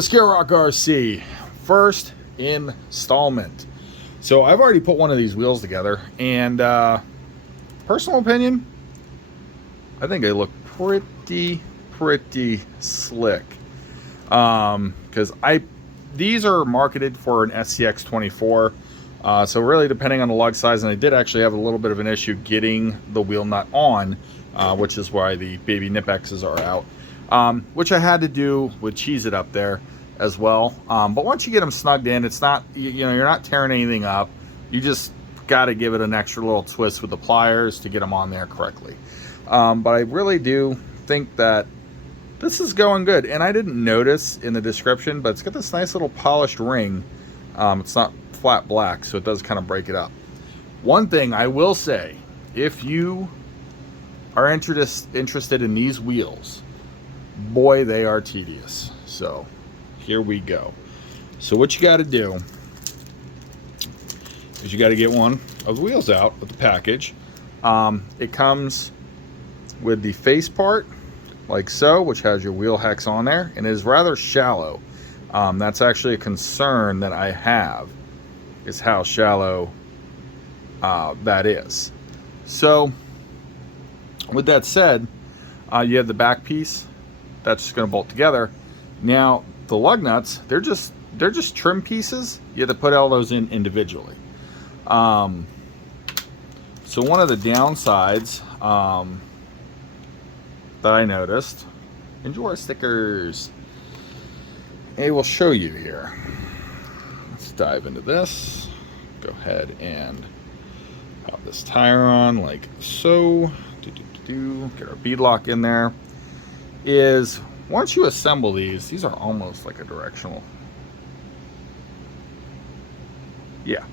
to Scare Rock RC, first installment. So I've already put one of these wheels together, and personal opinion, I think they look pretty slick. Because these are marketed for an SCX24, so really depending on the lug size, and I did actually have a little bit of an issue getting the wheel nut on, which is why the baby nip X's are out. Which I had to do with Cheez It up there as well. But once you get them snugged in, it's not, you know, you're not tearing anything up. You just got to give it an extra little twist with the pliers to get them on there correctly. But I really do think that this is going good. And I didn't notice in the description, but it's got this nice little polished ring. It's not flat black, so it does kind of break it up. One thing I will say, if you are interested in these wheels, boy, they are tedious. So here we go. So what you got to do is you got to get one of the wheels out with the package. It comes with the face part like so, which has your wheel hex on there, and it is rather shallow. That's actually a concern that I have, is how shallow that is. So with that said, you have the back piece that's just going to bolt together. Now the lug nuts, they're just trim pieces. You have to put all those in individually. So one of the downsides that I noticed, enjoy our stickers, I will show you here. Let's dive into this. Go ahead and pop this tire on like so. Get our bead lock in there. Is once you assemble these are almost like a directional. Yeah,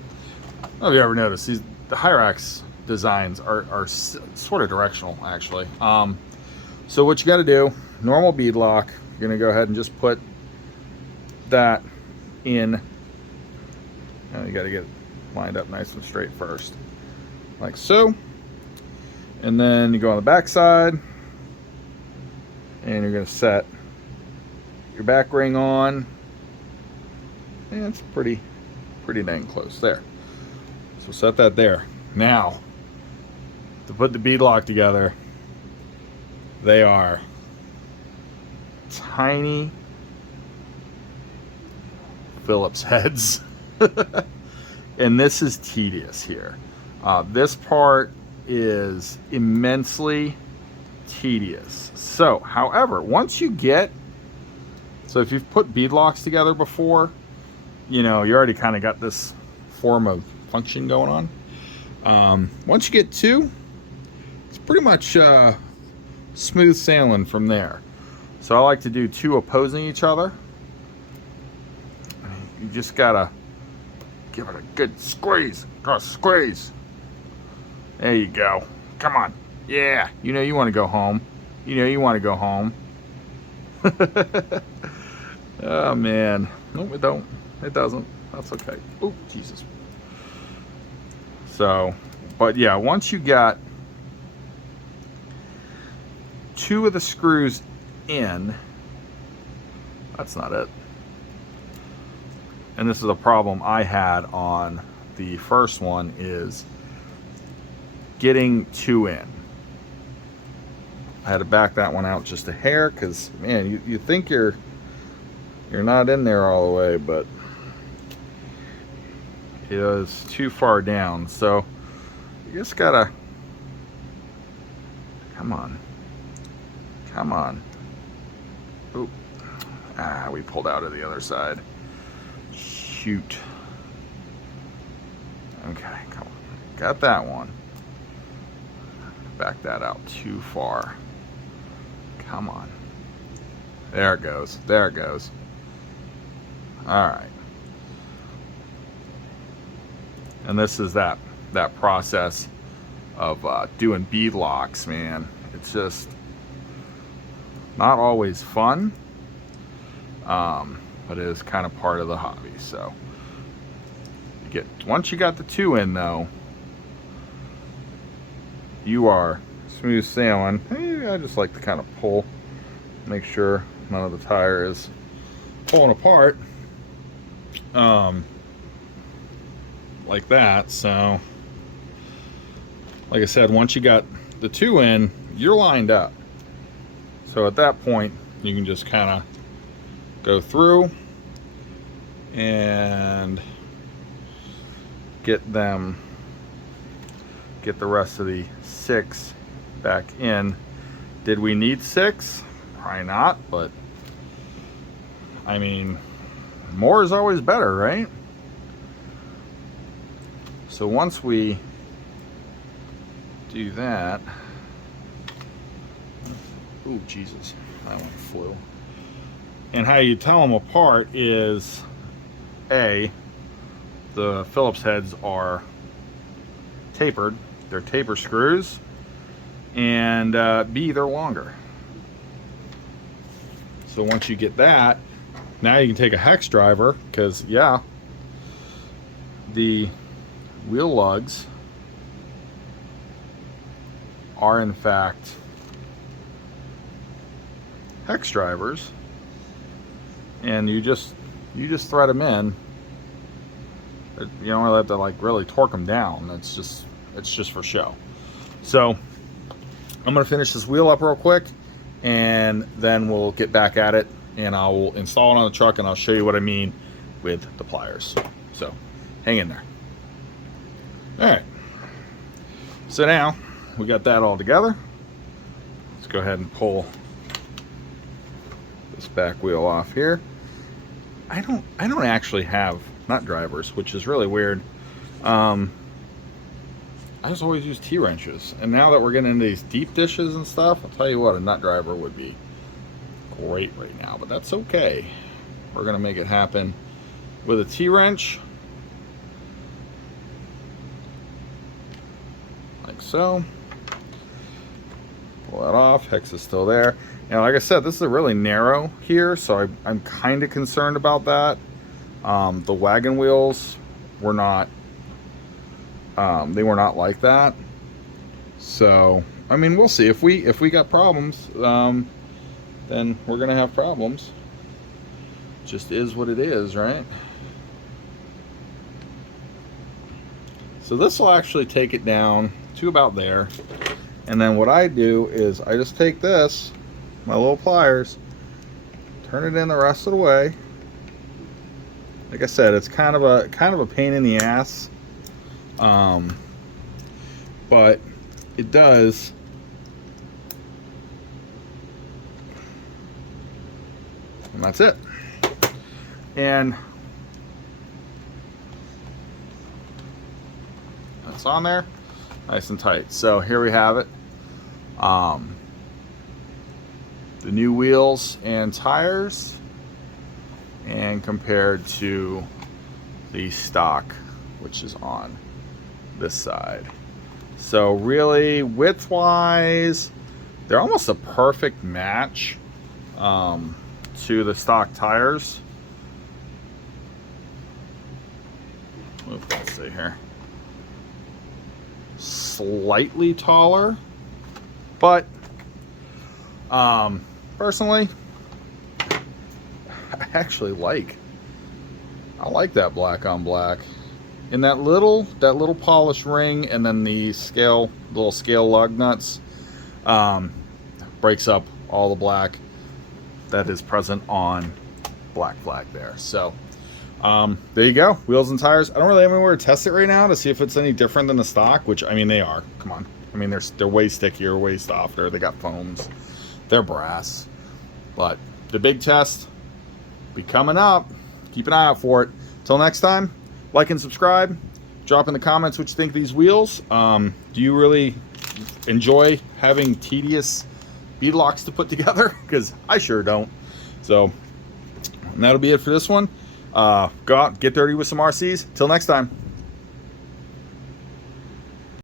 I don't know if you ever noticed, the Hyrax designs are sort of directional actually. So what you got to do, normal bead lock, you're gonna go ahead and just put that in. You got to get it lined up nice and straight first, like so, and then you go on the back side, and you're going to set your back ring on, and it's pretty dang close there. So set that there. Now to put the bead lock together, they are tiny Phillips heads. And this is tedious here. This part is immensely tedious. So, however, once you get, so if you've put bead locks together before, you know, you already kind of got this form of function going on. Once you get two, it's pretty much smooth sailing from there. So I like to do two opposing each other. You just gotta give it a good squeeze. Squeeze. There you go. Come on. Yeah. You know you want to go home. You know you want to go home. Oh, man. No, it don't. It doesn't. That's okay. Oh, Jesus. So, but yeah, once you got two of the screws in, that's not it. And this is a problem I had on the first one, is getting two in. I had to back that one out just a hair, because man, you think you're not in there all the way, but it was too far down. So you just gotta, come on. Oop. We pulled out of the other side. Shoot. Okay, come on. Got that one. Back that out too far. Come on. There it goes. There it goes. All right. And this is that process of doing bead locks, man. It's just not always fun, but it is kind of part of the hobby. So once you got the two in though, you are smooth sailing. I just like to kind of pull, make sure none of the tire is pulling apart like that. So like I said, once you got the two in, you're lined up. So at that point, you can just kind of go through and get the rest of the 6 back in. Did we need 6? Probably not, but I mean, more is always better, right? So once we do that, oh Jesus, that one flew. And how you tell them apart is A, the Phillips heads are tapered, they're taper screws, and B, they're longer. So once you get that, now you can take a hex driver, because yeah, the wheel lugs are in fact hex drivers, and you just thread them in. You don't really have to like really torque them down. It's just for show. So I'm gonna finish this wheel up real quick, and then we'll get back at it, and I'll install it on the truck, and I'll show you what I mean with the pliers. So hang in there. All right, so now we got that all together. Let's go ahead and pull this back wheel off here. I don't actually have nut drivers, which is really weird. I just always use T-wrenches, and now that we're getting into these deep dishes and stuff, I'll tell you what, a nut driver would be great right now, but that's okay. We're gonna make it happen with a T-wrench, like so. Pull that off. Hex is still there. Now, like I said, this is really narrow here, so I'm kind of concerned about that. The wagon wheels were not, they were not like that. So, I mean, we'll see. If we got problems, then we're gonna have problems. Just is what it is, right? So this will actually take it down to about there. And then what I do is I just take this, my little pliers, turn it in the rest of the way. Like I said, it's kind of a pain in the ass, but it does and that's it. And that's on there, nice and tight. So here we have it. The new wheels and tires, and compared to the stock, which is on this side. So really, width-wise, they're almost a perfect match to the stock tires. Let's see here. Slightly taller, but personally, I actually like that black on black, and that little polished ring, and then the little scale lug nuts breaks up all the black that is present on BlackFlag there. So there you go, wheels and tires. I don't really have anywhere to test it right now to see if it's any different than the stock, which I mean they are. Come on, I mean they're way stickier, way softer. They got foams, they're brass. But the big test be coming up. Keep an eye out for it. Till next time, like and subscribe. Drop in the comments what you think of these wheels. Do you really enjoy having tedious bead locks to put together? Because I sure don't. So and that'll be it for this one. Go out, get dirty with some RCs. Till next time.